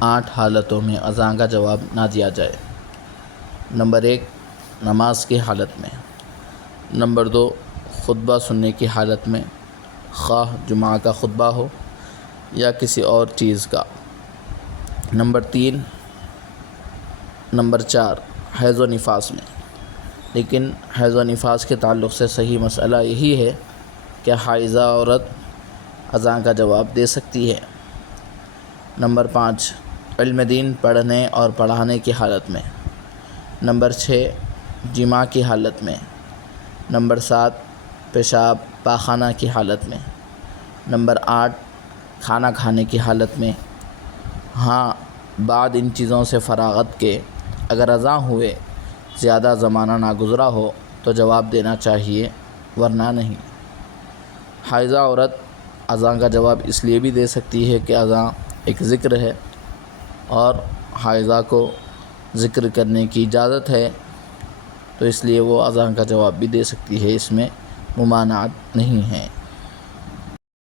8 حالتوں میں اذان کا جواب نہ دیا جائے۔ نمبر 1 نماز کی حالت میں۔ نمبر 2 خطبہ سننے کی حالت میں، خواہ جمعہ کا خطبہ ہو یا کسی اور چیز کا۔ نمبر 4 حیض و نفاس میں۔ لیکن حیض و نفاس کے تعلق سے صحیح مسئلہ یہی ہے کہ حائضہ عورت اذان کا جواب دے سکتی ہے۔ نمبر 5 علم دین پڑھنے اور پڑھانے کی حالت میں۔ نمبر 6 جماع کی حالت میں۔ نمبر 7 پیشاب پاخانہ کی حالت میں۔ نمبر 8 کھانا کھانے کی حالت میں۔ ہاں، بعد ان چیزوں سے فراغت کے اگر اذان ہوئے زیادہ زمانہ نہ گزرا ہو تو جواب دینا چاہیے، ورنہ نہیں۔ حائضہ عورت اذان کا جواب اس لیے بھی دے سکتی ہے کہ اذان ایک ذکر ہے اور حائضہ کو ذکر کرنے کی اجازت ہے، تو اس لیے وہ اذان کا جواب بھی دے سکتی ہے، اس میں ممانعت نہیں ہے۔